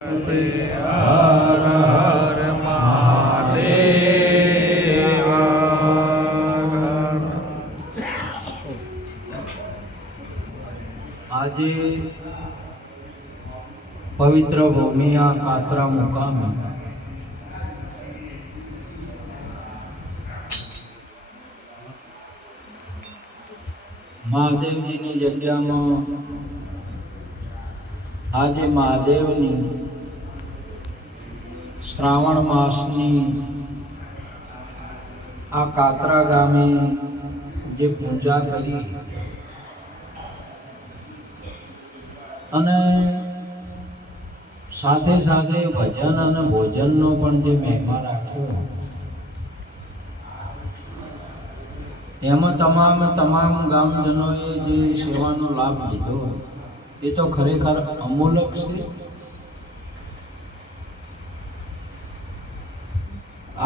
હર હર મહાદેવ। આજે પવિત્ર ભૂમિયા કાતરા મુકામે મહાદેવજીની જગ્યામાં આજે મહાદેવની શ્રાવણ માસની આ કાતરા ગામે જે પૂજા કરી અને સાથે સાથે ભજન અને ભોજનનો પણ જે મહિમા રાખ્યો, એમાં તમામ ગામજનોએ જે સેવાનો લાભ લીધો એ તો ખરેખર અમૂલક છે।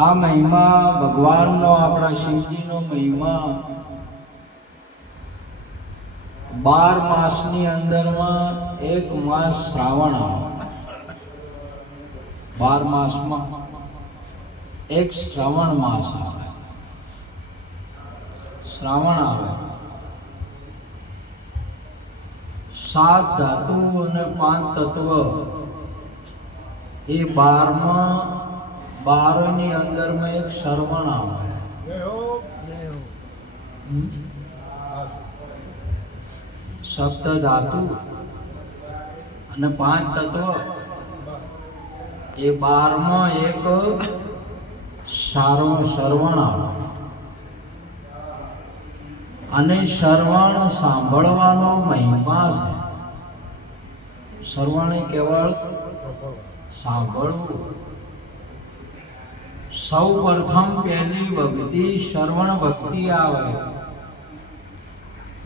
આ મહિમા ભગવાનનો, આપણા શિવજીનો મહિમા 12 માસની અંદરમાં એક માસ શ્રાવણ આવે। 12 માસમાં એક શ્રાવણ માસ આવે, શ્રાવણ આવે। 7 ધાતુ અને 5 તત્વ એ 12 ની અંદરમાં એક શ્રવણ આવે। સપ્ત ધાતુ અને 5 તત્વ એ 12 એક શ્રવણ આવે। અને શ્રવણ સાંભળવાનો મહિમા છે। શ્રવણ એ કેવળ સાંભળવું। સૌ પ્રથમ પહેલી ભક્તિ શ્રવણ ભક્તિ આવે,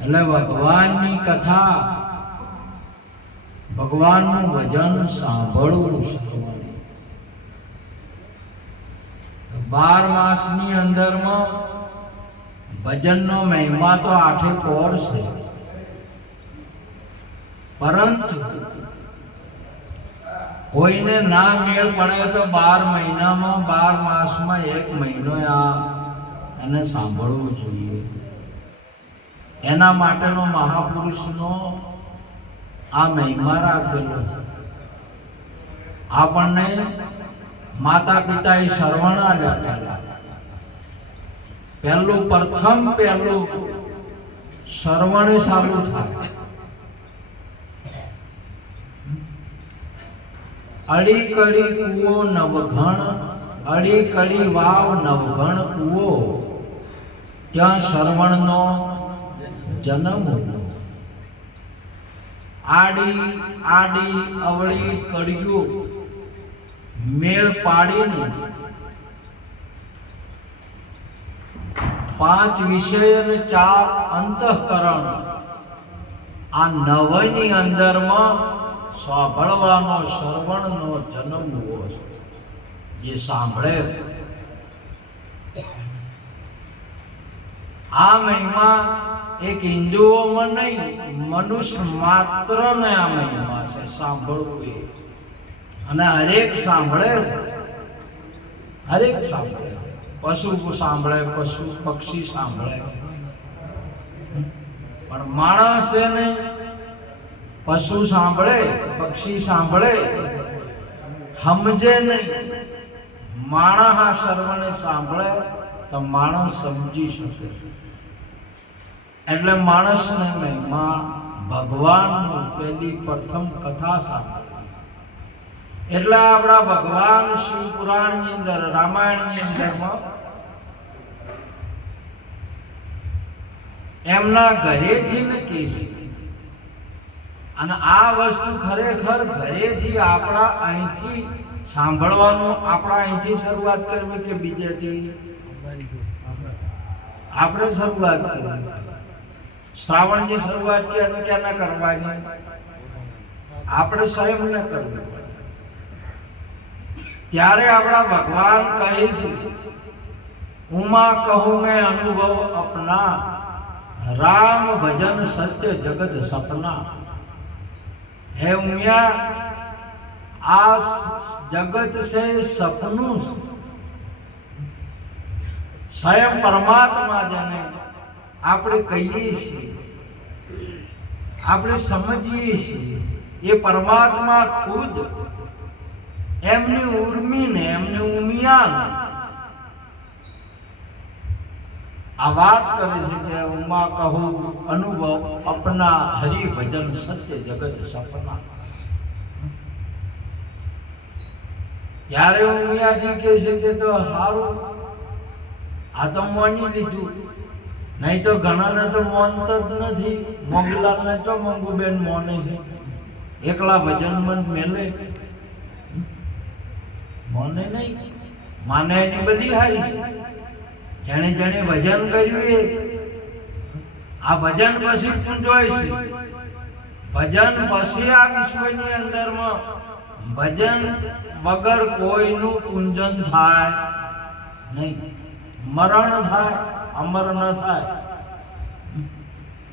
એટલે ભગવાનની કથા, ભગવાનનું ભજન સાંભળવું। 12 માસની અંદરમાં ભજનનો મહિમા તો 8 કોર છે, પરંતુ કોઈને ના મેળ પડે તો 12 મહિનામાં 12 માસમાં એક મહિનો એને સાંભળવું જોઈએ। એના માટેનો મહાપુરુષનો આ મહિમા રાખેલો છે। આપણને માતા પિતાએ શ્રવણ આપેલા, પ્રથમ શ્રવણ સારું થાય। અડી કડી કૂવો નવઘણ, અડી કડી વાવ નવઘણ કૂવો, ત્યાં શ્રવણનો જન્મ। આડી અવળી કડીઓ મેળ પાડીને 5 વિષય અને 4 અંતઃકરણ આ 9 ની અંદરમાં સાંભળવાનો શ્રવણનો જન્મ હોય। જે સાંભળે આ મહિમા એક હિન્દુઓમાં નહીં, મનુષ્ય માત્રને આ મહિમા છે સાંભળવું એ। અને હરેક સાંભળે, પશુ સાંભળે, પક્ષી સાંભળે, પણ માણસ છે ને, પશુ સાંભળે, પક્ષી સાંભળે, સમજે નહીં। માણસ આ શ્રવણે સાંભળે તો માણસ સમજી શકે। એટલે માણસને મહિમા ભગવાનનું પહેલી પ્રથમ કથા સાંભળે। એટલે આપણા ભગવાન શિવ પુરાણની અંદર, રામાયણની અંદરમાં એમના ઘરેથી ને કહે છે। અને આ વસ્તુ ખરેખર ઘરેથી આપણા અહીંથી સાંભળવાનું, આપણા અહીંથી શરૂઆત કરવી કે બીજેથી? આપણે શરૂઆત કરવી। શ્રાવણની શરૂઆત ક્યાં કરવાની? આપણે સ્વયં ન કરવી। ત્યારે આપણા ભગવાન કહે છે, ઉમા કહું મેં અનુભવ અપના, રામ ભજન સત્ય જગત સપના। હે ઉમિયા, આ જગત છે સપનું છે. સ્વયં પરમાત્મા જેને આપણે કહીએ છીએ, આપણે સમજીએ છીએ, એ પરમાત્મા ખુદ એમની ઉર્મીને, એમની ઉમિયાને આ વાત કરે છે કે ઉમા કહું અનુભવ અપના હરિ ભજન સત્ય જગત સપના. ત્યારે ઉમિયાજી કહે છે કે તો સારું, આ તો મોની લીધું, નહીં તો ઘણાને તો મોનતો જ નથી. મોગલાલને તો મંગુબેન મોને છે, એકલા ભજન મન મેલે મોને નહીં, માને એની બધી હારી છે. જેણે જેણે ભજન કર્યું એ આ ભજન પછી પૂંજોય છે. ભજન પછી આ વિશ્વની અંદરમાં ભજન વગર કોઈનું પૂંજન થાય નહીં. મરણ થાય, અમર ન થાય.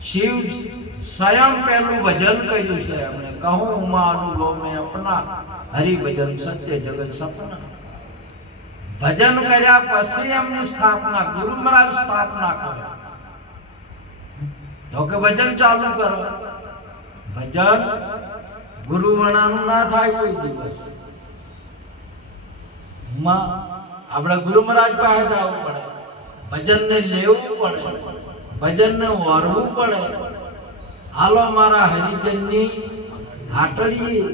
શિવ સ્વયં પહેલું ભજન કર્યું છે એમણે, કહું ઉમા અનુભવ મેં અપના હરિ ભજન સત્ય જગત સપના. ભજન કર્યા પછી એમની સ્થાપના ગુરુ મહારાજ સ્થાપના કરે તો કે ભજન ચાલુ કરો. ભજન ગુરુ વણાનું ના થાય કોઈ દિવસ. આપણે ગુરુ મહારાજ પાસે જવું પડે, ભજનને લેવું પડે, ભજનને વરવું પડે. હાલો મારા હરિજનની હાટડીએ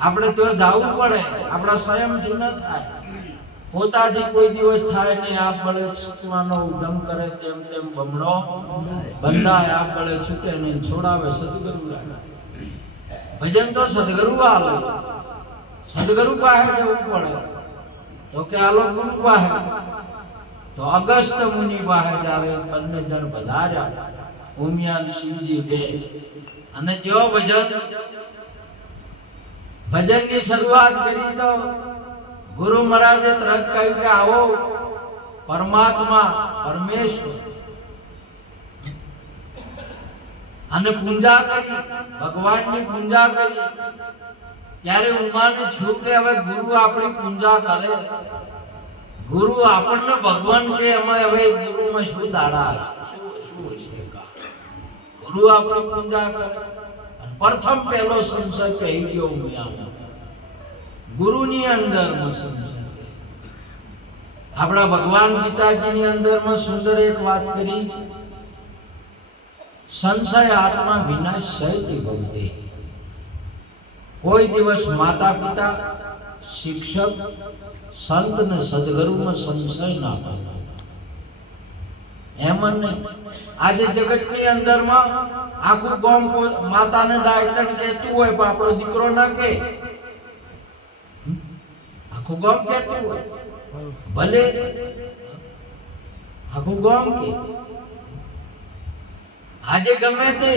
આપણે તો જવું પડે. આપણા સ્વયંથી ન થાય, પોતાથી કોઈ દિવસ થાય નહીં. આ બળે છૂટવાનો ઉદ્યમ કરે તેમ તેમ બમણો બંધાય. આ બળે છૂટે નહીં, છોડાવે સદગુરુ. ભજન તો સદગુરુ આલે, સદગુરુ પાસે જવું પડે. તો કે આલો ગુરુ પાસે. તો અગસ્ત્ય મુનિ પાસે જ્યારે બંને જણ પધાર્યા, ઉમિયા શિવજી બે, અને જેવો ભજનની શરૂઆત કરી તો ગુરુ મહારાજે તરત કહ્યું કે આવો પરમાત્મા પરમેશ્વર, અને પૂજા કરી, ભગવાનની પૂજા કરી. ત્યારે ઉમાને થયું કે હવે ગુરુ આપણી પૂજા કરે, ગુરુ આપણને ભગવાન કે એમાં હવે ગુરુમાં શું દાડા છે. ગુરુ આપણી પૂજા કરે. પ્રથમ પહેલો સંશય કહી ગયો ઉમિયા, ગુરુની અંદરનો સંશય. આપણા ભગવાન પિતાજીની અંદરમાં સુંદર એક વાત કરી, સંશય આત્મા વિનાશ સહિત ભવતે. કોઈ દિવસ માતા પિતા, શિક્ષક, સંત ને સદગુરુમાં સંશય ના પામે. એમ નહીં. આજે જગતની અંદરમાં આખું ગામ માતાને ડાયરેક્ટ કહેતું હોય, પણ આપણો દીકરો ના કહે. આખું ગામ કહેતું હોય, ભલે આખું ગામ કે. આજે ગમે તે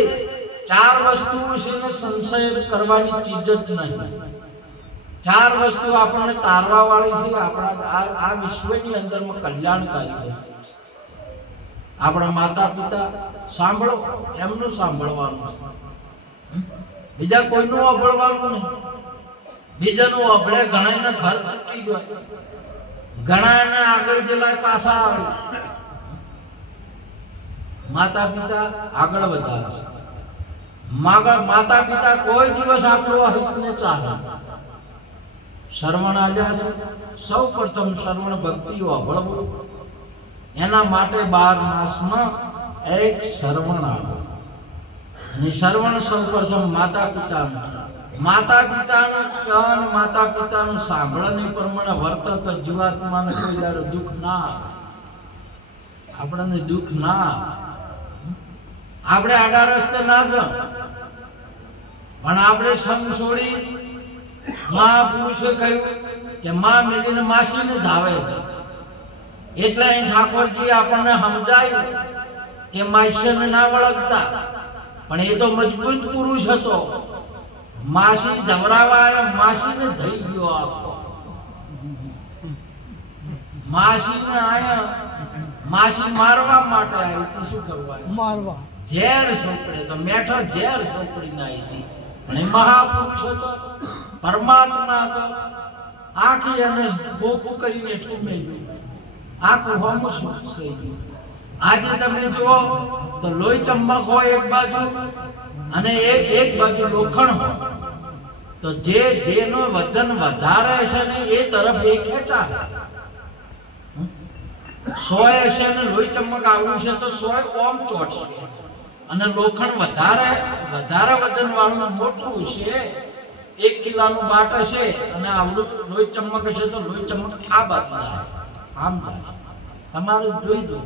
ચાર વસ્તુઓ છે ને સંશય કરવાની ચીજ જ નહીં. ચાર વસ્તુ આપણને તારવા વાળી છે. આપણા આ વિશ્વની અંદરમાં કલ્યાણકારી છે. આપણા માતા પિતા સાંભળો, એમનું સાંભળવાનું, બીજા કોઈનું સાંભળવાનું નહીં. બીજાનું સાંભળે ઘણાને ઘર તૂટી જાય, ઘણાને આગળ જેલા પાછા આવે. માતા પિતા આગળ વધારે. માતા પિતા કોઈ દિવસ આપણું હિતને ચાલે. શ્રવણ આલ્યા છે, સૌ પ્રથમ શ્રવણ ભક્તિ સાંભળવું. એના માટે 12 માસમાં એક શ્રવણ આવે. અને શ્રવણ સૌ પ્રથમ માતા પિતાનું. માતા પિતાનું કાન, માતા પિતાનું સાંભળવાની પ્રમાણે વર્તક જીવાત્માને કોઈ દાડો દુઃખ ના આવે. આપણને દુઃખ ના આવે. આપણે આડા રસ્તે ના જાવ, પણ આપણે સંગ છોડી મહાપુરુષે કહ્યું કે માં મેલીને માસીને ધાવે. એટલે અહીં ઠાકોરજી આપણને સમજાયું કે માસીને ના વળગતા, પણ એ તો મજબૂત પુરુષ હતો. માસી ધવરાવા આવ્યો, માસીને થઈ ગયો આખો. માસીને આયા, માસી મારવા માટે આવી. શું કરવા? મારવા. ઝેર સોપડે તો મેઠો ઝેર સોપડી ના આવી. અને મહાપુરુષ હતો, પરમાત્મા હતો. આખી એને ભોગું કરીને એટલું નહીં જોયું. આખું હોમું શું થઈ ગયું. આજે તમે જુઓ તો લોહી ચંબક હોય એક બાજુ અને એક બાજુ લોખંડ હોય, તો જેનું વજન વધારે છે ને એ તરફ એ ખેંચાય. 100 હશે ને લોહી ચંબક આવ્યું છે તો 100 ઓમ ચોટશે. અને લોખંડ વધારે વજન વાળું મોટું છે, 1 કિલોનું બાટ હશે અને આવડું લોહી ચંબક હશે તો લોહી ચંબક આ બાજુ જાય, આમ જાય. તમારે જોઈ દો.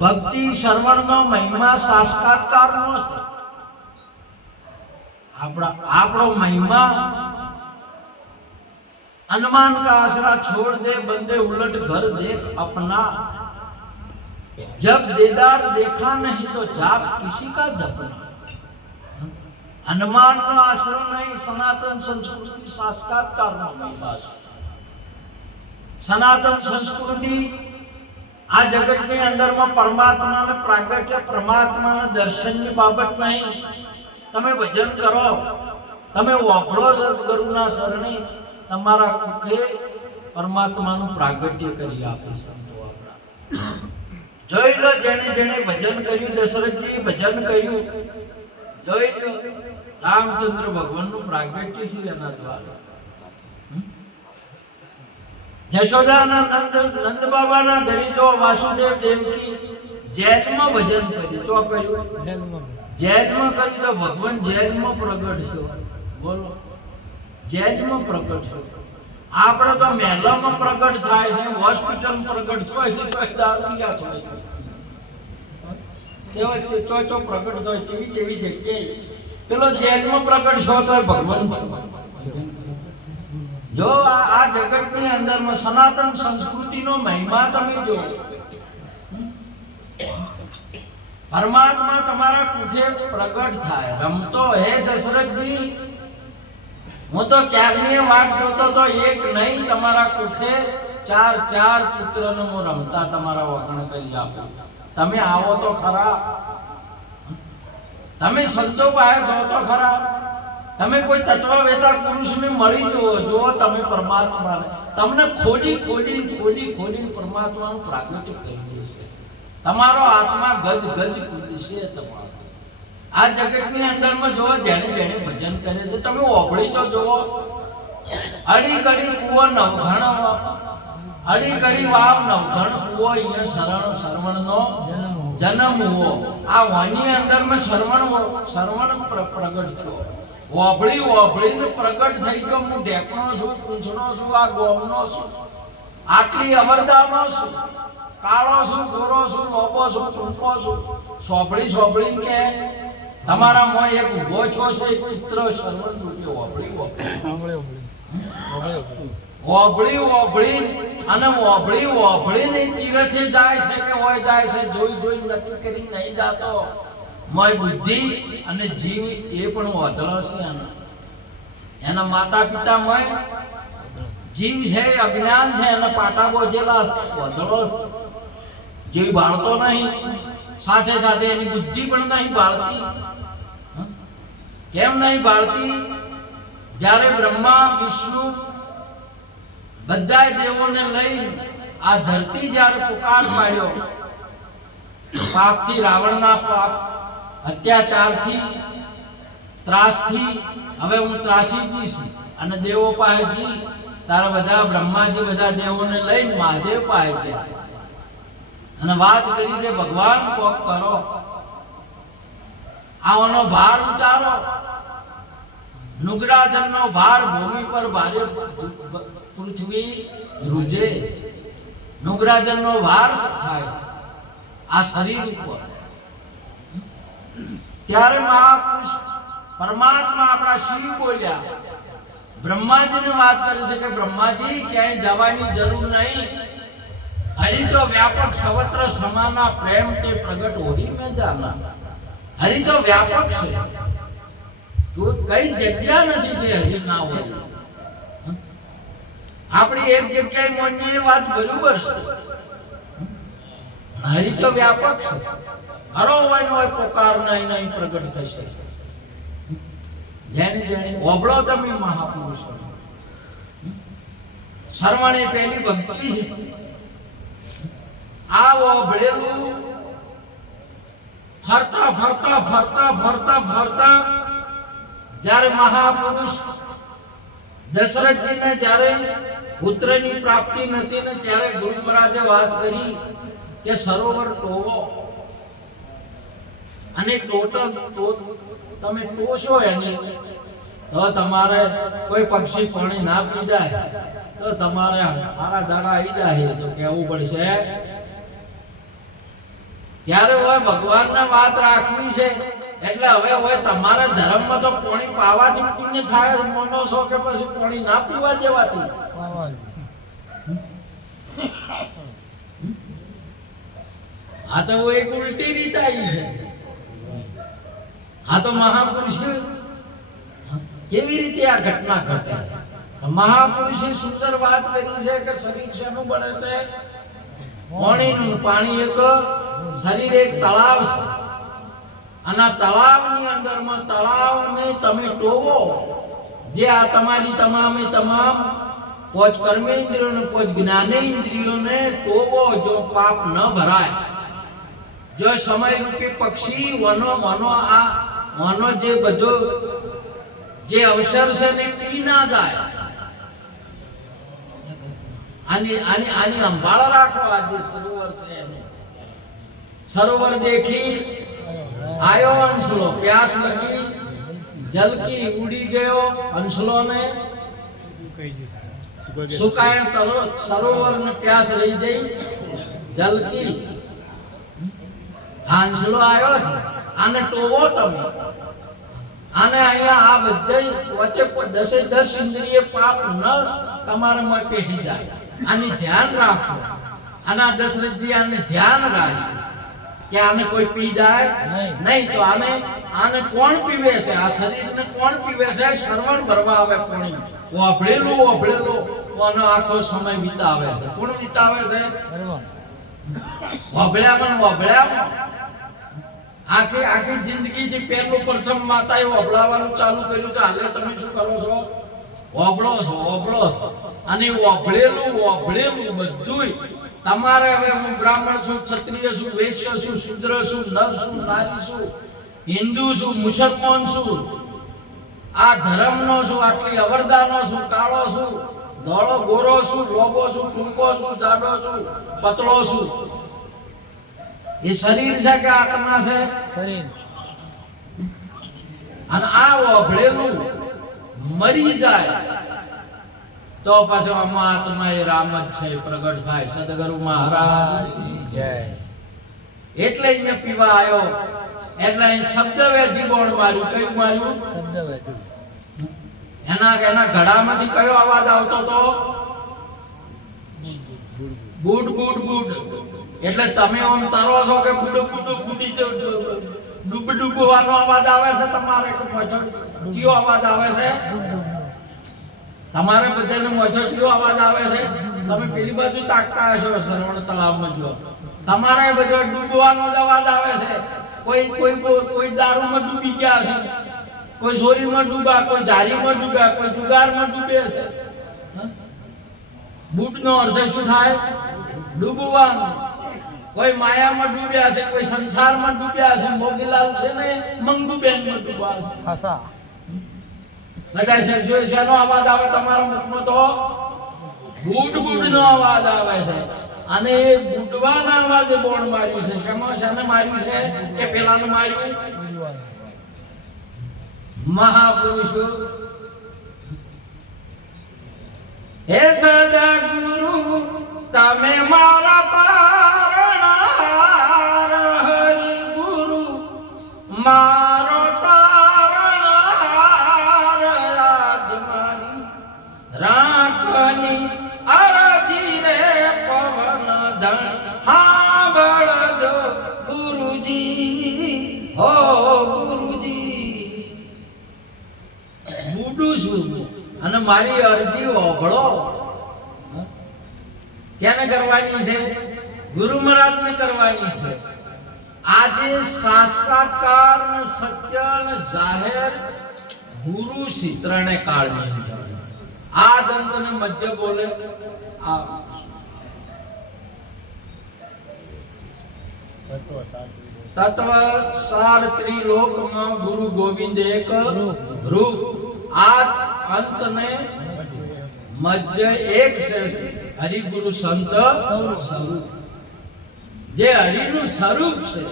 ભક્તિ શ્રવણનો મહિમા સાક્ષાત્કારનો છે. આપણો મહિમા अनुमान का आसरा छोड़ दे बंदे उलट घर देख अपना, जब देदार देखा नहीं तो जाप किसी का जपना. अनुमान નો આશરો નહીં, સનાતન સંસ્કૃતિ સાક્ષાત્કારનો મહિમા છે. સનાતન સંસ્કૃતિ આ જગતની અંદરમાં પરમાત્માને પ્રાગટ્ય, પરમાત્માના દર્શનની બાબત નહીં. તમે ભજન કરો, તમે વાપરો સદગુરુના શરણે, તમારા મુખે પરમાત્માનું પ્રાગટ્ય કરી આપે. સંતો આપણા જોઈ લો, જેને જેને ભજન કર્યું, દશરથજીએ ભજન કર્યું, જોઈ લો રામચંદ્ર ભગવાનનું પ્રાગટ્ય છે એના દ્વારા. જશોદાના નંદ બાબાના ઘરે જો વાસુદેવ દેવકી જેલમાં ભજન કર્યું, તો કર્યું જેલમાં કર્યું તો ભગવાન જેલમાં પ્રગટ થયો. બોલો, જેલમાં પ્રગટ થયો. આપણે તો મહેલામાં પ્રગટ થાય છે, હોસ્પિટલમાં પ્રગટ થાય છે, તો દારૂડિયા થાય છે. તો પ્રગટ થાય ચેવી જગ્યાએ. પેલો જેલમાં પ્રગટ થયો તો ભગવાન. જો આ જગતની અંદરમાં સનાતન સંસ્કૃતિનો મહિમા તમે જો, પરમાત્મા તમારા મુખે પ્રગટ થાય, રમતો. હે દશરથજી, હું તો ક્યારની વાત જોતો તો એક નહીં, તમારા મુખે 4 પુત્રનો હું રમતા તમારા વખાણ કરી આપું. તમે આવો તો ખરા, તમે સંતો પાસે જો તો ખરા, તમે કોઈ તત્વવેતા પુરુષને મળી જુઓ તમે પરમાત્માને. તમને ખોડી પરમાત્માનું પ્રાગટ્ય કરી દેશે. તમારો આત્મા ગજ કૂદશે. તમારો આ જગતની અંદરમાં જો જેને ભજન કરે છે, તમે ઓભળી તો જુઓ. અડી કડી કુવો નવઘણ, અડી કડી વાવ નવઘણ કુવો, અહીંયા શરવણનો જન્મ હુઓ. આ વાણી અંદરમાં શરવણ પ્રગટ થયો. ઓભળીને પ્રગટ થઈ ગયો. હું ઢેકણો છું, પૂંછડો છું, આ ગોમનો છું, આટલી અવરદાનો છું, કાળો છું, ગોરો છું, લોબો છું, ટૂંકો છું. સોંભળી કે તમારા મોં એક ઉભો છો છે, એક પુત્ર શરવણ રૂપે ઓભળીને તીરથે જાય છે કે હોય જાય છે, જોઈ નક્કી કરી નહીં જાતો. મય બુદ્ધિ અને જીવ એ પણ ઓધળો છે. એના માતા પિતા મય જીવ છે, અજ્ઞાન છે, એને પાટા બોજેલા ઓધળો જીવ બાળતો નહીં, સાથે સાથે એની બુદ્ધિ પણ નહીં બાળતી. કેમ નહીં બાળતી? જ્યારે બ્રહ્મા વિષ્ણુ બધા દેવોને લઈ આ ધરતી જ્યારે પુકાર પાડ્યો, પાપથી, રાવણના પાપ, અત્યાચારથી, ત્રાસથી, હવે હું ત્રાસી જઈશ અને દેવો પાસે જી. તારા બધા બ્રહ્માજી બધા દેવોને લઈને મહાદેવ પાસે ગયા અને વાત કરી કે ભગવાન કોક કરો, આનો ભાર ઉતારો. નુગરાજનનો ભાર ભૂમિ પર ભારે, પૃથ્વી ધ્રુજે. નુગરાજનનો ભાર થાય આ શરીર ઉપર. ત્યારે મહાપુરુષ પરમાત્મા આપણા શિવ બોલ્યા, બ્રહ્માજીને વાત કરે છે કે બ્રહ્માજી ક્યાંય જવાની જરૂર નહીં. હરિ તો વ્યાપક સર્વત્ર સમાના, પ્રેમ તે પ્રગટ હોઈ મેં જાના. હરિ તો વ્યાપક છે, તો કઈ જગ્યા નથી જે હરિ ના હોય. આપણી એક જગ્યાએ મોની વાત બરોબર છે, હરિ તો વ્યાપક છે. હરો હોય પોકાર નહીં પ્રગટ થશે. જેને ઓબળો તમે મહાપુરુષો. શ્રવણ એ પહેલી ભક્તિ છે. આ ઓબળેલું ફરતા ફરતા ફરતા ફરતા ફરતા જ્યારે મહાપુરુષ દશરથજીને જ્યારે પુત્રની પ્રાપ્તિ નથી ને ત્યારે ગુરુ મહારાજે વાત કરી કે સરોવર ટોવો અને તમે ટોશો એની તો તમારે કોઈ પક્ષી પાણી ના પી જાય તો તમારે મારા દાડા આવી જાય તો કહેવું પડશે. ત્યારે હવે ભગવાનને વાત રાખવી છે એટલે હવે તમારા ધર્મમાં તો પાણી પાવાથી પુણ્ય થાય મનો છો કે પછી પાણી ના પીવા દેવાથી? આ તો એક ઉલટી રીત આવી છે. આ તો મહાપુરુષ કેવી રીતે આ ઘટના ઘટે? મહાપુરુષે સુંદર વાત કરી છે કે શરીર શેનું બને છે? પાણીનું. પાણી એક શરીર એક તળાવ છે અને તળાવની અંદરમાં તળાવને તમે ટોવો જે આ તમારી તમામ પોચ કર્મેન્દ્રિયોને પોચ જ્ઞાનેન્દ્રિયોને ટોવો જો પાપ ન ભરાય, જો સમય રૂપી પક્ષી વનો જે બધો જે અવસર છે ને પી ના જાય. આની સંભાળ રાખો. આ જે સરોવર છે એને સરોવર દેખી આયો અંશલો, પ્યાસ લગી જલકી ઉડી ગયો અંશલો ને સુકાય સરોવર ને પ્યાસ રહી જઈ જલકી. અંશલો આવ્યો છે આને ટોવો તમે. આને અહીંયા આ બધા વચ્ચે 10 ઇન્દ્રિય પાપ ન તમારામાં પેહી જાય. આની ધ્યાન રાખો. આના દશરથજી આને ધ્યાન રાખે કે આને કોઈ પી જાય નહીં. તો આને કોણ પીવે છે? આ શરીરને કોણ પીવે છે? શ્રવણ ભરવા આવે પાણી. ઓભળેલું આનો આખો સમય વિતાવે છે. કોણ વિતાવે છે? ઓભળ્યામાં આખી જિંદગીથી પહેલું પ્રથમ માતાએ ઓભળાવાનું ચાલુ કર્યું છે. હાલે તમે શું કરો છો? ઓભળો છો. અને ઓભળેલું બધું તમારે. હવે હું બ્રાહ્મણ છું, ક્ષત્રિય છું, વૈશ્ય છું, શૂદ્ર છું, નર છું, નારી છું, હિન્દુ છું, મુસલમાન છું, આ ધર્મનો છું, આટલી અવરદાનો છું, કાળો છું, ધોળો ગોરો છું, લોબો છું, ટૂંકો છું, જાડો છું, પતળો છું. એ શરીર છે કે આત્મા છે? શરીર. અને આ ઓભળેલું મરી જાય તો પછી આમાં આત્મા એ રામ જ છે પ્રગટ થાય. સદગુરુ મહારાજ જય. એટલે એને પીવા આવ્યો. એટલે અહીં શબ્દવેદી બોણ માર્યું. કયું માર્યું? શબ્દવેદી. એના ગળામાંથી કયો અવાજ આવતો હતો? બુડ બુડ બુડ. એટલે તમે આમ તરો છો કે બુડ બુડ બુડી ડૂબવાનો અવાજ આવે છે તમારે? કયો અવાજ આવે છે તમારે? બધાને મોજો કયો અવાજ આવે છે? તમે પેલી બાજુ તાકતા હશો શ્રવણ તળાવમાં જો તમારે બધો ડૂબવાનો જ અવાજ આવે છે. કોઈ દારૂમાં ડૂબી ગયા છે, કોઈ ચોરીમાં ડૂબા, કોઈ જારીમાં ડૂબ્યા, કોઈ જુગારમાં ડૂબે છે. બુટનો અર્થ શું થાય? ડૂબવાનું. કોઈ માયામાં ડૂબ્યા છે, કોઈ સંસારમાં ડૂબ્યા છે. મોગીલાલ છે ને મંગુબેનમાં ડૂબ્યા છે. હાસા બધા શેનો અવાજ આવે તમારા મુખમાં? તો બુડ નો અવાજ આવે છે. અને એ બુડવાના અવાજે બોણ માર્યું છે. શેને માર્યું છે? કે પેલાને માર્યું? મહાપુરુષો હે સદગુરુ તમે મારા તારણહાર, હરિ ગુરુ મારો તારણહાર. આજ મારી રાખની અરજી રે પવન ધન સાંભળજો ગુરુજી. હો ગુરુજી, બુડું છું અને મારી અરજી ઓભળો. કેને કરવાની છે? ગુરુ મહારાજને કરવાની છે. આજે સાક્ષાત્કાર ને સત્ય ને જાહેર ગુરુ શિત્રણે કાળની આ દંતને મધ્ય બોલે આ તત્વ સાર ત્રિલોકમાં ગુરુ ગોવિંદ એક રૂપ આ અંતને મધ્ય એક છે હરિ ગુરુ સંત સ્વરૂપ જે હરિનું સ્વરૂપ છે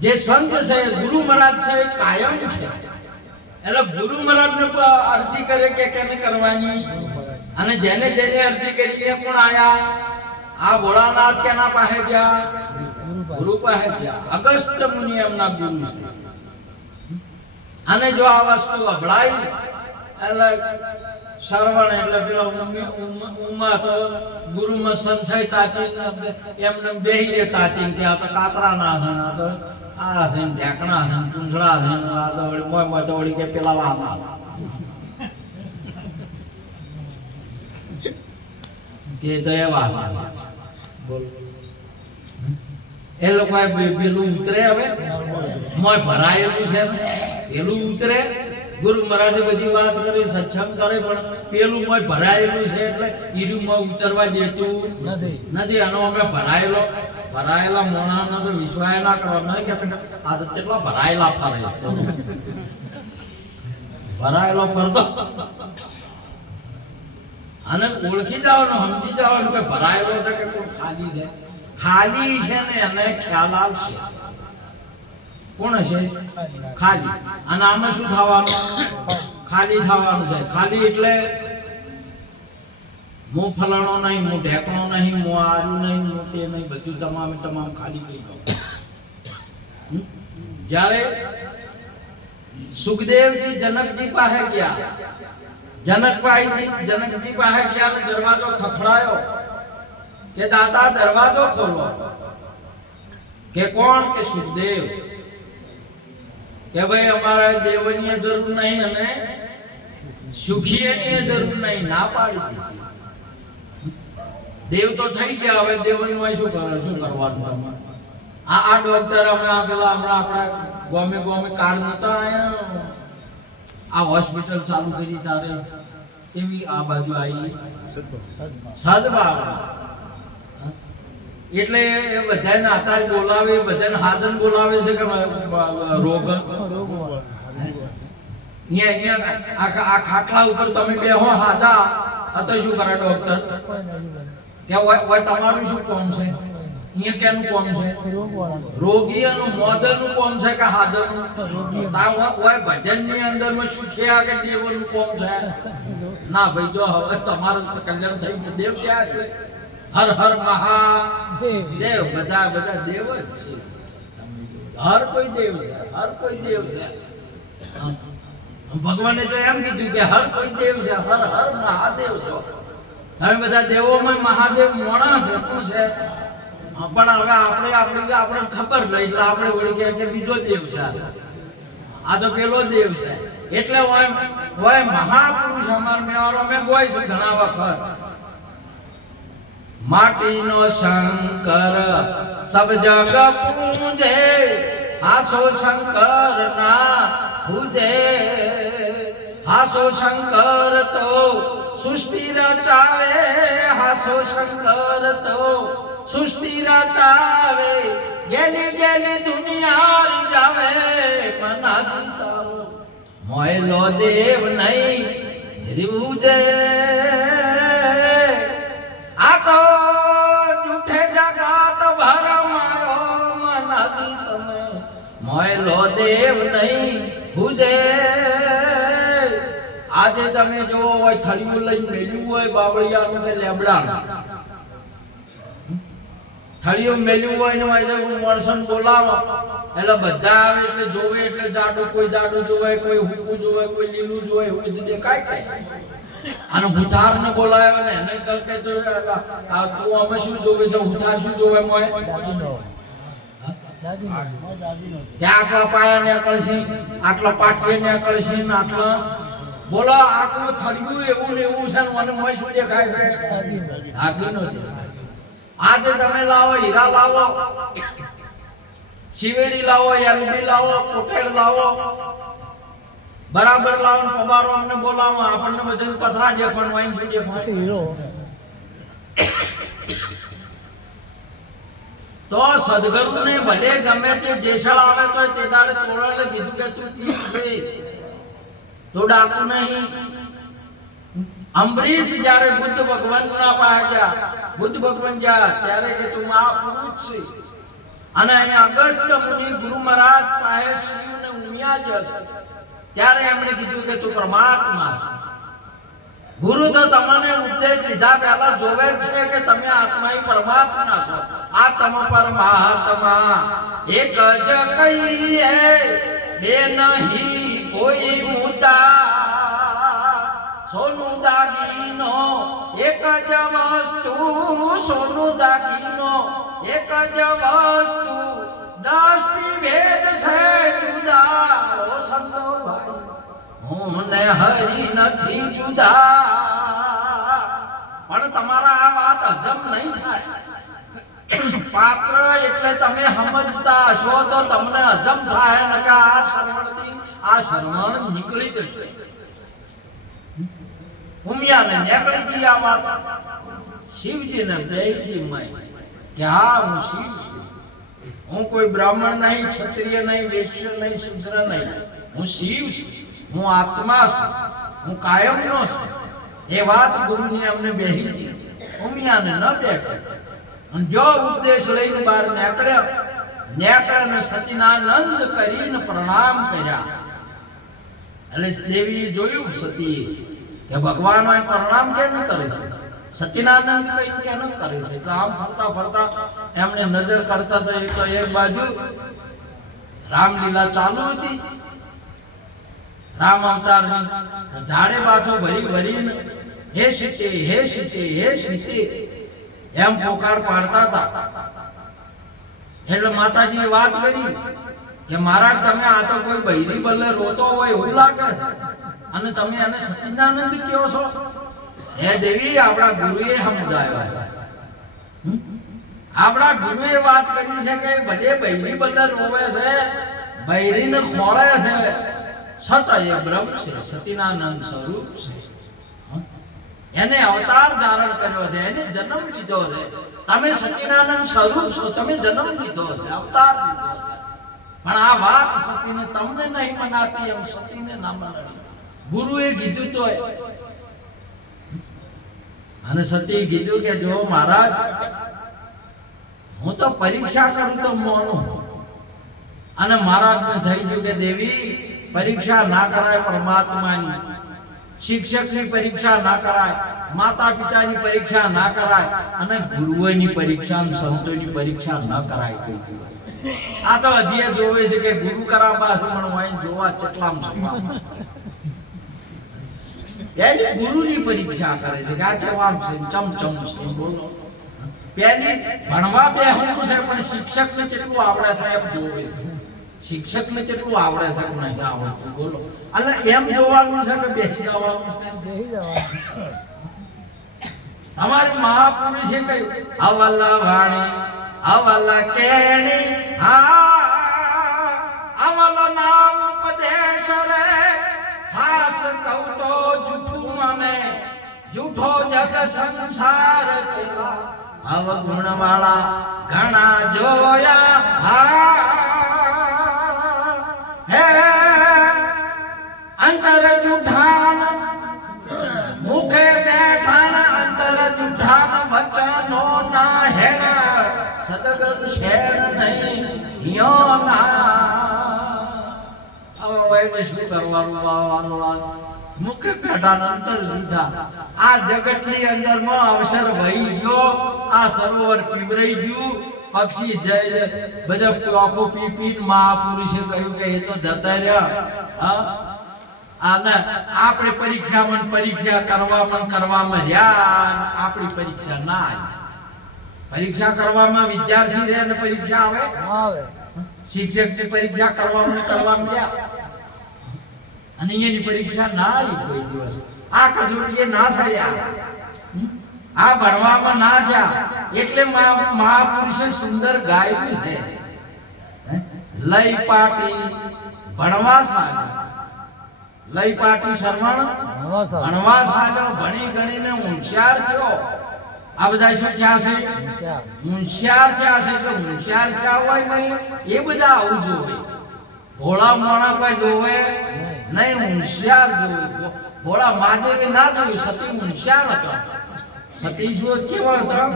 જે સંત છે ગુરુ મહારાજ છે એ કાયમ છે એટલે ગુરુ મહારાજને અરજી કરે કે કેને કરવાની અને જેને જેને અરજી કરી એ પણ આયા આ ભોળાનાથ કેના પાસે ગયા ગુરુ પાસે ગયા અગસ્ત્ય મુનિ એમના ગુરુ છે અને જો આ વસ્તુ અભળાઈ એટલે શ્રવણ એટલે પેલો ઉમા તો ગુરુમાં સંશય તાચી એમને બેહી રે તાચી કે આ તો કાતરા ના છે આ તો આ છે ઢેકણા છે કુંસળા છે આ તો વળી મોય મોય તો વળી કે પેલા વામા કે તો એવા બોલ એ લોકો પેલું ઉતરે હવે મોય ભરાયેલું છે પેલું ઉતરે ગુરુ મહારાજે બધી વાત કરી સત્સંગ કરે પણ પેલું મોય ભરાયેલું છે એટલે ઈરું મોય ઉતરવા દેતું નથી આનો અમે ભરાયેલા મોણાનો તો વિશ્વાસ ના કરવા નહીં કે આ તો કેટલા ભરાયેલા ફરે ભરાયેલો ફરતો અને ઓળખી જવાનું સમજી જવાનું કે ભરાયેલો છે કે કોઈ ખાલી છે ખાલી છે ને એને ખ્યાલ આવશે કોણ હશે ખાલી અને આમાં શું થવાનું ખાલી થવાનું છે ખાલી એટલે હું ફલાણો નહીં હું ઢેકણો નહીં હું આરું નહીં હું તે નહીં બધું તમામ ખાલી થઈ ગયું જ્યારે સુખદેવજી જનકજી પાસે ગયા જનકજી પાસે ગયા અને દરવાજો ખખડાયો કે દાતા દરવાજો ખોલો કે કોણ કે સુખદેવ કે ભાઈ અમારે દેવની જરૂર નહીં અને સુખીની જરૂર નહીં ના પાડી દીધી દેવ તો થઈ ગયા હવે દેવની હોય શું કરવાનું આ ડોક્ટર હમણાં આપણા ગોમે કાર્ડ નતા આયા આ હોસ્પિટલ ચાલુ કરી તારે કેવી આ બાજુ આવી સદભાવ એટલે એ બધાને આતાર બોલાવે બધાને હાજન બોલાવે છે કે રોગ આ ખાટલા ઉપર તમે બેહો હાજા તો શું કરે ડોક્ટર કે ઓય તમારું શું કામ છે અહીંયા કેનું કામ છે રોગીનું મોદનું કામ છે કે હાજરનું ઓય ભજનની અંદરમાં શું છે કે દેવનું કામ છે ના ભાઈ જો હવે તમારું કલ્યાણ થઈ ગયું દેવ ક્યાં છે હર હર મહાદેવ બધા દેવ જ છે હર કોઈ દેવ છે ભગવાને તો એમ કીધું કે હર કોઈ દેવ છે હર હર મહાદેવ છો તમે બધા દેવોમાં મહાદેવ મોણા છે શું છે પણ હવે આપણે ખબર નહીં એટલે આપણે વળી કે બીજો દેવ છે આ તો પેલો દેવ છે એટલે હોય મહાપુરુષ અમાર મેવારો અમે ગોય છે ઘણા વખત માટીનો શંકર સબ જગ પૂજે હાસો શંકર ના પૂજે હાસો શંકર તો સૃષ્ટિ રચાવે હાસો શંકર તો સૃષ્ટિ રચાવે ગેલી દુનિયા રીજાવે મનાજી તારો મોયલો દેવ નહીં રીવુજે આ તો જૂઠે જગાત ભરમાયો મનાજી તમે મોયલો દેવ નહીં ભુજે આજે તમે જોવો હોય થળિયું લઈને મેલ્યું હોય બાવળિયાનું કે લેબડાનું થળિયું મેલ્યું હોય ને માણસોને બોલાવો એટલે બધા આવે એટલે જોવે એટલે જાડું કોઈ જાડું જોવે કોઈ હુકું જોવે કોઈ લીલું જોવે એવું બધું દેખાય અને હુથાર ને બોલાવે ને એને કહે તો તું અમે શું જોવે છે હુથાર શું જોવે મોય આટલા પાયા ને કળશી આટલા પાટીએ ને કળશી ને આટલા બોલો આટલું થળિયું એવું ને એવું છે મને મોય શું દેખાય છે દાગીનો આજે તમે લાવો હીરા લાવો શિવેડી લાવો એલબી લાવો કોટેડ લાવો બરાબર લાવો પબારો અમને બોલાવો આપણને બધાને પથરા જે પણ વાઈન છોડીએ હીરો તો સદગુરુને ભલે ગમે તે જેસળ આવે તો તે દાડે તોડાને કીધું કે તું ઠીક છે તો ડાકુ નહીં. અંબરીશ જ્યારે બુદ્ધ ભગવાનના પાસે ગયા, બુદ્ધ ભગવાન ગયા ત્યારે કે તું મહાપુરુષ છે અને અહીંયા અગસ્ત્ય મુનિ ગુરુ મહારાજ પાસે શિવને ઉમિયા જશે ત્યારે એમણે કીધું કે તું પરમાત્મા છે. ગુરુ તો તમને ઉપદેશ લીધા પહેલા જોવે જ છે કે તમે આત્મા પરમાત્મા છો. આ તમ પરમાત્મા એક જ કહીએ બે નહીં કોઈ મુદ્દા, સોનું દાગીનો એક જ વસ્તુ, સોનું દાગીનો એક જ વસ્તુ, દૃષ્ટિ ભેદ છે જુદા. ઓ સંતો ભાઈ હું ને હરી નથી જુદા. પણ તમારા આ વાત હજમ નહીં થાય. પાત્ર એટલે તમે સમજતા હશો તો તમને હજમ થાય ને કે આ શ્રવણથી આ શ્રવણ નીકળી જશે. ઉમિયાને નીકળી ગઈ આ વાત. શિવજીને બેસી મય કે હા હું શિવ છું. હું કોઈ બ્રાહ્મણ નહીં, ક્ષત્રિય નહીં, વૈશ્ય નહીં, શૂદ્ર નહીં. હું શિવ છું, હું આત્મા છું, હું કાયમનો છું. એ વાત ગુરુની અમને બેહી ગઈ. ઉમિયાને ન બેઠે અને જો ઉપદેશ લઈને બહાર નીકળ્યા ને સચિનાનંદ કરીને પ્રણામ કર્યા. એટલે દેવીએ જોયું સતી કે ભગવાન પ્રણામ કેમ કરે છે, સચિનાનંદ કઈ કેમ કરે છે. તો આમ ફરતા ફરતા એમને નજર કરતા તો એક બાજુ રામલીલા ચાલુ હતી. રામ અવતારની ઝાડે બાથો ભરી ભરીને હે સીતે હે સીતે હે સીતે એમ પોકાર પાડતા હતા. એટલે માતાજીએ વાત કરી કે મહારાજ તમે આ તો કોઈ બૈરી બલ્લે રોતો હોય એવું લાગે અને તમે એને સચિદાનંદ કહો છો. હે દેવી આપણા ગુરુએ સમજાવ્યા, આપણા ગુરુએ વાત કરી છે કે ભલે બૈરી બલ્લે રોવે છે, બૈરીને ખોળે છે, સત એ બ્રહ્મ છે, સચિદાનંદ સ્વરૂપ છે. એને અવતાર ધારણ કર્યો છે, એને જન્મ લીધો છે. તમે સચિદાનંદ સ્વરૂપ છો, તમે જન્મ લીધો છે, અવતાર લીધો છે. પણ આ વાત સતીને તમને નહીં મનાતી એમ સતીને ના મનાવી. ગુરુએ કીધું તો અને સતી કીધું કે જો મહારાજ હું તો પરીક્ષા કરું તો મોનું. અને મહારાજને થઈ ગયું કે દેવી પરીક્ષા ના કરાય પરમાત્માની, શિક્ષકની પરીક્ષા ના કરાય, માતા પિતાની પરીક્ષા ના કરાય અને ગુરુઓની પરીક્ષા અને સંતોની પરીક્ષા ના કરાય. આ તો હજી જોવે છે કે ગુરુ કરાવવા પણ વાઈ જોવા ચટલામ એની ગુરુની પરીક્ષા કરે છે કે આ જવાબ છે ચમચમ છે બોલો. પેલી ભણવા બેહવું છે પણ શિક્ષકને કેટલું આવડે છે એમ જોવે છે. શિક્ષકને કેટલું આવડે છે કે નહીં આવડતું બોલો. અને એમ જોવાનું છે કે બેસી જવાનું. અમારી મહાપુરુષે કહ્યું અવલ વાણી અવલ કેણી અવલ નામ ઉપદેશ રે હાસ કહું તો જૂઠું મને જૂઠો જગ સંસાર ચલા અવગુણ વાળા ઘણા જોયા હે અંતર જૂઠાન મુખે બેઠાન અંતર જૂઠાન વચનો ના હેણા સદગુરુ શેણ નહીં યો ના. હવે વૈને શું કરવાનું વાવાનું મુખે બેઠાન અંતર જૂઠા. આ જગતની અંદરમાં અવસર વહી ગયો, આ સરોવર પીવરાઈ ગયું, પક્ષી જય બધા આખો પી પી મહાપુરુષે કહ્યું કે એ તો જતા રહ્યા. આને આપણે પરીક્ષા કરવામાં રહ્યા, આપણી પરીક્ષા ના આવી. પરીક્ષા કરવામાં વિદ્યાર્થી રહે અને પરીક્ષા આવે, શિક્ષકની પરીક્ષા કરવામાં ગયા અને એની પરીક્ષા ના આવી કોઈ દિવસ. આ કસોટીએ ના સળ્યા, આ ભણવામાં ના જા. એટલે મહાપુરુષે સુંદર ગાયું છે લઈ પાટી ભણવા સાગર લઈ પાટી શરવણ ભણવા સાજો ભણી ગણીને હોશિયાર થયો. આ બધા શું થયા છે? હોશિયાર થયા છે. એટલે હોશિયાર થયા હોય નહીં એ બધા આવું જોવે. ભોળા મોણા કોઈ જોવે નહીં, હોશિયાર જોવે. ભોળા મહાદેવે ના જોયું, સતી હોશિયાર હતા. સતી શું કેવા હતા?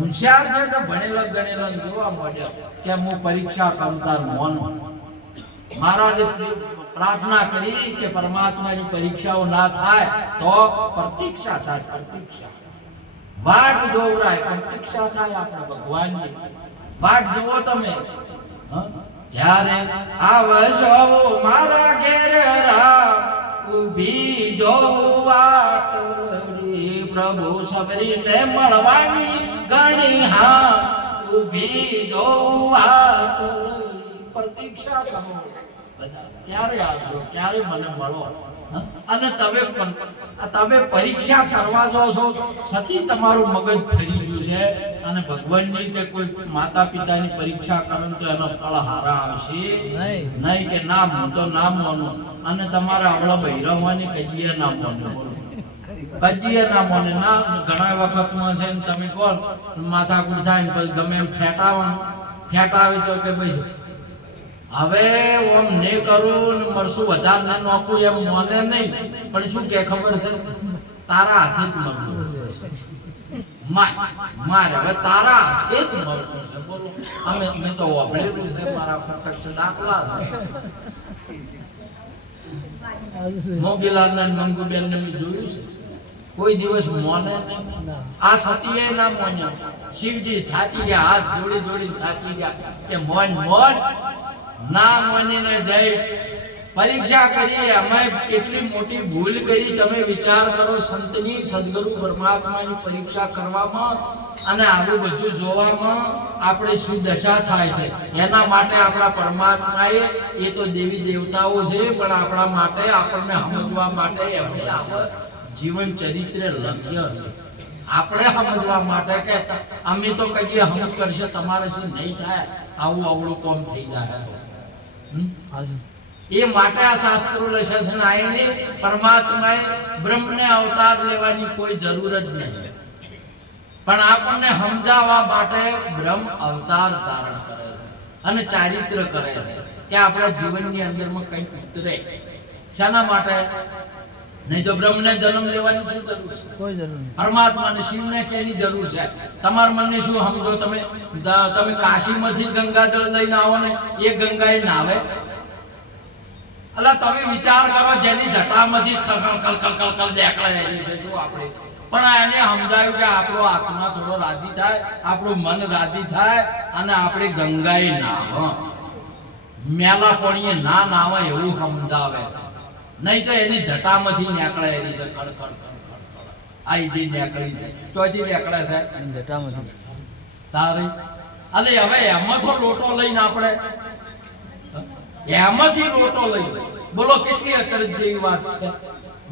હોશિયાર છે. તો ભણેલા ગણેલા જોવા મળ્યા કે હું પરીક્ષા કરું તાર મોન. મહારાજે પ્રાર્થના કરી કે પરમાત્માની પરીક્ષાઓ ના થાય તો પ્રતીક્ષા થાય. પ્રતીક્ષા વાટ જોવરાય, પ્રતીક્ષા થાય. આપણા ભગવાનની વાટ જોવો તમે. ત્યારે આવશો મારા ઘેર ઊભી જોઉં વાટડી, પ્રભુ સબરીને મળવાની ઘણી હા ઊભી જોઉં વાટડી. પ્રતીક્ષા કરો. ક્યારે આવજો, ક્યારે મને મળો. અને તમે પરીક્ષા કરવા જો છો, છતી તમારું મગજ ફરી ગયું છે અને ભગવાનની કે કોઈ માતા પિતાની પરીક્ષા કરો તો એનો ફળ હારા આવશે નહીં. કે ના હું તો ના માનું. અને તમારા આવડા બૈરવવાની કજીએ ના માનો, કજીએ ના માને. ના ઘણા વખતમાં છે તમે કોણ માથાકૂટ થાય ને પછી ગમે એમ ફેટાવે તો કે ભાઈ હવે ઓમ ને કરું ને મરસું વધારે ને નોખું એમ મને નહીં. પણ શું કે ખબર છે? તારા હાથે જ મરવું મારે. હવે તારા હાથે જ મરવું છે. બોલો મેં તો વાપરેલું છે. મારા પ્રત્યક્ષ દાખલા છે. મોગીલાલ ને મંગુબેન ને જોયું છે. કોઈ દિવસ મોને નહીં. આ સતીએ ના મોન્યો. શિવજી થાકી ગયા, હાથ જોડી જોડી થાકી ગયા કે મોન મોન. ના મોનીને જઈ પરીક્ષા કરી. અમે કેટલી મોટી ભૂલ કરી તમે વિચાર કરો. સંતની સદગુરુ પરમાત્માની પરીક્ષા કરવામાં અને આવું બધું જોવામાં આપણે શું દશા થાય છે. એના માટે આપણા પરમાત્માએ, એ તો દેવી દેવતાઓ છે, પણ આપણા માટે આપણને સમજવા માટે એમણે આવા જીવન ચરિત્ર લખ્યા છે. આપણે સમજવા માટે કે અમે તો કહીએ હમ કરશે, તમારે શું નહીં થાય, આવું અવળું કોમ થઈ જાય. એ માટે આ શાસ્ત્રો લખ્યા છે. ને આઈને પરમાત્માએ બ્રહ્મને અવતાર લેવાની કોઈ જરૂર જ નહીં, પણ આપણને સમજાવવા માટે બ્રહ્મ અવતાર ધારણ કરે છે અને ચારિત્ર કરે છે કે આપણા જીવનની અંદરમાં કંઈક ઉતરે. શાના માટે? નહીં તો બ્રહ્મને જન્મ લેવાની શું જરૂર છે? કોઈ જરૂર નહીં. પરમાત્માને શિવને કેની જરૂર છે? તમારા મનને શું સમજો? તમે કાશીમાંથી ગંગાજળ લઈને આવો ને એ ગંગાએ નાવે. અલા તમે વિચાર કરો, જેની જટામાંથી ખલખલ દેખાય છે જો આપણે. પણ એને સમજાયું કે આપણો આત્મા થોડો રાજી થાય, આપણું મન રાજી થાય અને આપણે ગંગાએ નાવ, મેલા પાણીએ ના નાવે એવું સમજાવે. નહીં તો એની જટામાંથી નીકળાયેલી છે. ખડખડ આ જે નીકળી છે ચોથી નીકળે છે જટામાંથી તારી. અલે હવે એમાં તો લોટો લઈને આપણે એમાંથી લોટો લઈ બોલો કેટલી અચરજ જેવી વાત છે.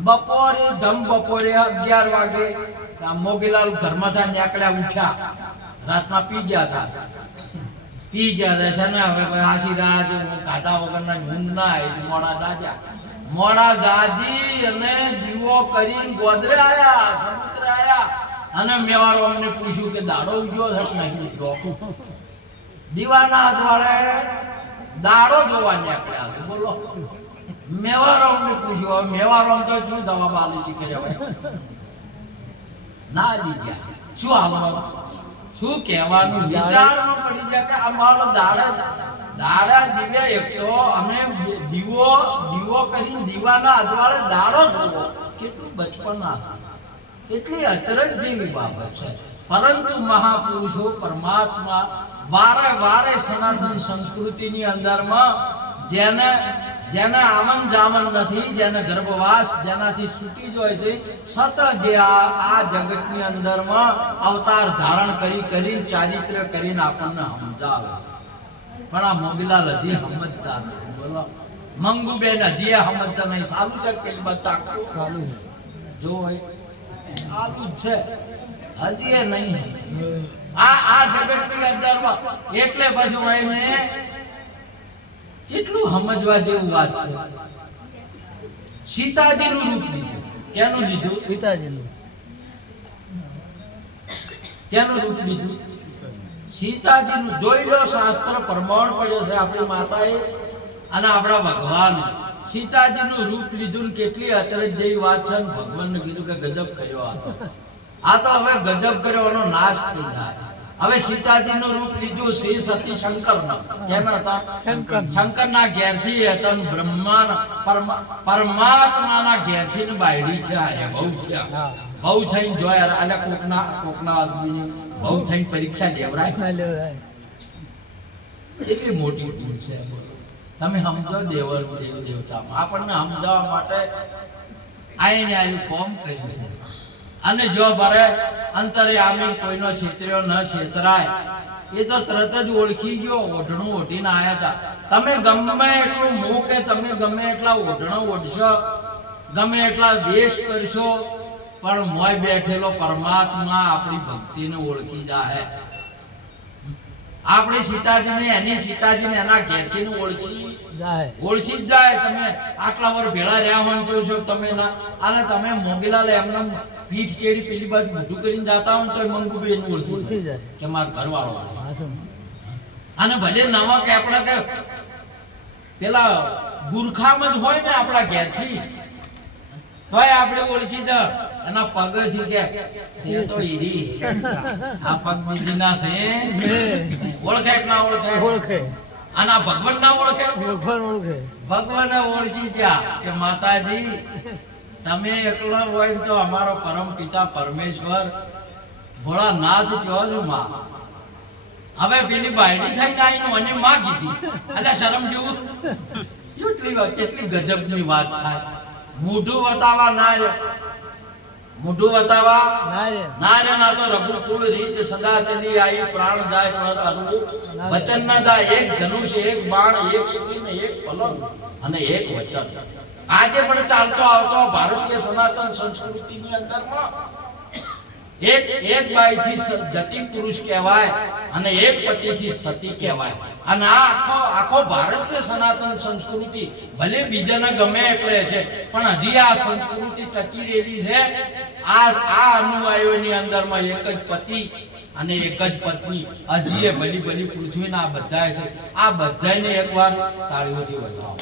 બપોરે ધમ બપોરે 11 વાગે મોગીલાલ ઘરમાંથી નીકળ્યા, ઉઠ્યા, રાતમાં પી ગયા હતા છે ને. હવે આશીર્વાદ ખાધા વગરના ઊંઘ ના આવી. મોડા જાજી અને દીવો કરીને ગોદરે આયા, સમુદ્ર આયા અને મેવારો અમને પૂછ્યું કે દાડો ઉગ્યો છે કે નહીં ઉગ્યો. દીવાના અજવાળે દાડો જોવા નીકળ્યા છે. બોલો મેવારો અમને પૂછ્યું. મેવારો તો શું જવાબ આલી છે કે ના દીધા. શું હાલવાનું, શું કહેવાનું? વિચારમાં પડી જાય કે આ મારો દાડા દીવે એક તો અમે દીવો કરીને દીવાના અજવાળે દાડો જોવો. કેટલું બચપના, કેટલી અચરજ જેવી બાબત છે. પરંતુ મહાપુરુષો પરમાત્મા વારે વારે સનાતન સંસ્કૃતિની અંદરમાં જેને આમન જામન નથી, જેને ગર્ભવાસ જેનાથી છૂટી જાય છે, સતત જે આ જગતની અંદરમાં અવતાર ધારણ કરી ચારિત્ર કરીને આપણને સમજાવે. પણ આ મોગીલાલ હજી સમજતા નથી. બોલો મંગુબેન હજી સમજતા નહીં. સારું છે કે બચ્ચા સારું જો સારું જ છે, હજી એ નહીં. આ જગતની અંદરમાં એટલે પછી એને કેટલું સમજવા જેવું વાત છે. સીતાજીનું રૂપ લીધું. કેનું લીધું? સીતાજીનું. કેનું રૂપ લીધું? સીતાજીનું. જોઈ લો, શાસ્ત્ર પ્રમાણ પડ્યો છે આપણી માતાએ અને આપણા ભગવાન. સીતાજીનું રૂપ લીધું ને કેટલી અચરજ જેવી વાત છે. ભગવાનને કીધું કે ગજબ કર્યો આ તો હવે ગજબ કર્યો, એનો નાશ થઈ જાય. હવે સીતાજીનું રૂપ લીધું શ્રી સતી શંકરનો. કેના હતા? શંકરના ઘેરથી હતા ને પરમાત્માના ઘેરથી ને બાયડી છે. આ બહુ છે. બહુ થઈને જોયા એટલે કોકના આદમીની બહુ થઈને પરીક્ષા લેવરાય. કેટલી મોટી ભૂલ છે. તમે સમજો દેવ દેવતા આપણને સમજાવવા માટે આઈને આવ્યું કોમ કર્યું છે. અને જો ભરે અંતરે આમી કોઈનો છેતર્યો ન છેતરાય એ તો તરત જ ઓળખી ગયો. ઓઢણું ઓઢીને આયા હતા. તમે ગમે એટલું મોં કે તમે ગમે એટલા ઓઢણો ઓઢશો, ગમે એટલા વેશ કરશો, પણ મોય બેઠેલો પરમાત્મા આપણી ભક્તિને ઓળખી જાય. આપણી સીતાજીને એની સીતાજીને એના ઘેરથી ઓળખી જ જાય. તમે આટલા વર્ષ ભેળા રહ્યા હોય છો તમે ના, અને તમે મોગીલાલ એમને પીઠ ચેડી પેલી બાજુ મોઢું કરીને જાતા હોય તો મંગુભાઈ એનું ઓળખી જાય કે મારો ઘરવાળો. અને ભલે નવા કે આપણા કે પેલા ગુરખામાં જ હોય ને આપણા ઘેરથી, તોય આપણે ઓળખી જાય. એના પગથી કે છે તો ઈરી આ પગ બીજીના છે. ઓળખે કે ના ઓળખે? ઓળખે. આના ભગવાન ના ઓળખે? ભગવાન ઓળખે. ભગવાન ઓળખી ગયા કે માતાજી તમે એકલા હોય તો અમારો પરમ પિતા પરમેશ્વર ભોળાનાથ કહો છો માં. હવે પેલી બાયડી થઈને આવીને મને માં કીધી એટલે શરમ જેવું કેટલી ગજબની વાત થાય. મોઢું બતાવા ના રે, મોઢું બતાવા ના રે, ના તો રઘુકુળ રીત સદા ચલી આવી પ્રાણ જાય પર અરુ વચન ના જાય. એક ધનુષ, એક બાણ, એક સ્ત્રી, એક પલંગ અને એક વચન. આજે પણ ચાલતો આવતો ભારતીય સનાતન સંસ્કૃતિની અંદરમાં એક બાઈથી જતી પુરુષ કહેવાય અને એક પતિથી સતી કહેવાય. અને આખો ભારતીય સનાતન સંસ્કૃતિ ભલે બીજાના ગમે એટલે છે, પણ હજી આ સંસ્કૃતિ ટકી રહેલી છે. આ અનુયાયીઓની અંદરમાં એક જ પતિ અને એક જ પત્ની હજી એ ભલી પૃથ્વીના બધા છે. આ બધાને એકવાર તાળીઓથી વધાવો.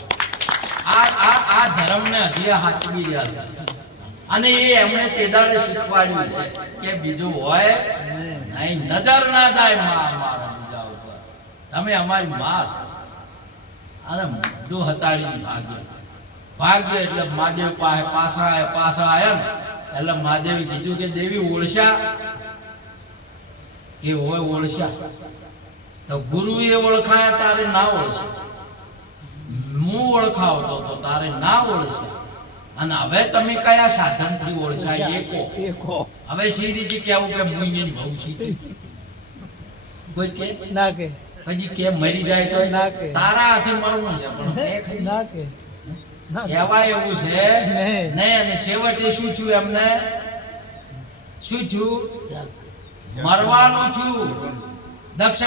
આ ધર્મને હજી હાચવી રહ્યા છે. અને એ એમણે તેદારે શીખવાડ્યું છે કે બીજું હોય નહીં, નજર ના જાય માં અમારા બીજા ઉપર. તમે અમારી માં અને મોઢું હતાડી ભાગ્ય એટલે મહાદેવ પાછા આયા ને એટલે મહાદેવે કીધું કે દેવી ઓળશા કે હોય ઓળશા. તો ગુરુએ ઓળખાયા તારે ના ઓળશે, હું ઓળખાવતો તો તારે ના ઓળશે. અને હવે તમે કયા સાધનથી ઓળખાય એ કહો. હવે સી રીતે કેવું કે મુઈની બહુ છે કોઈ કે ના કે પછી કે મરી જાય તો ના કે તારા હાથે મરવું છે પણ ના કે કહેવાય એવું છે નહીં. અને છેવટે શું થયું એમને? શું થયું? મરવાનું થયું. દક્ષ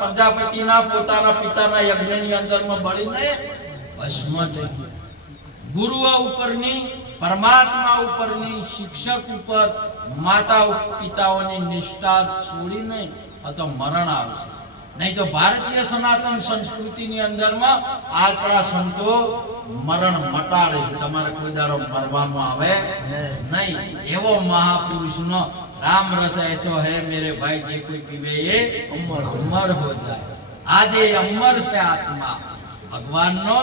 પ્રજાપતિના પોતાના પિતાના યજ્ઞની અંદરમાં બળીને ભસ્મ થઈ ગયું. ગુરુ ઉપરની, પરમાત્મા ઉપરની, શિક્ષક ઉપર, માતા પિતાઓની નિષ્ઠા છોડીને તો મરણ આવશે. નહીં તો ભારતીય સનાતન સંસ્કૃતિની અંદરમાં આપણા સંતો મરણ મટાડે છે. તમારે કોઈ દાડો મરવાનું આવે નહીં. એવો મહાપુરુષનો રામ રસ એસો હે મેરે ભાઈ જે કોઈ પીવે એ અમર હો જાય. આજે અમર છે આત્મા ભગવાનનો.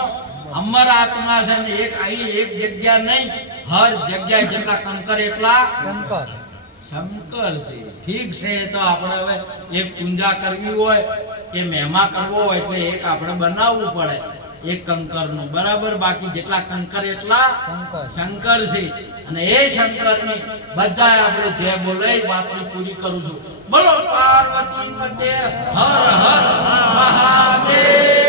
અમર આત્મા છે ને એક જગ્યા નહીં, હર જગ્યાએ જેટલા કંકર એટલા શંકર છે. ઠીક છે, તો આપણે હવે એક પૂજા કરવી હોય કે મહેમા કરવો હોય એટલે એક આપણે બનાવવું પડે એક કંકરનું, બરાબર. બાકી જેટલા કંકર એટલા શંકર છે. અને એ શંકરની બધા આપણે જય બોલે વાતની પૂરી કરું છું. બોલો પાર્વતી પતે હર હર મહાદેવ.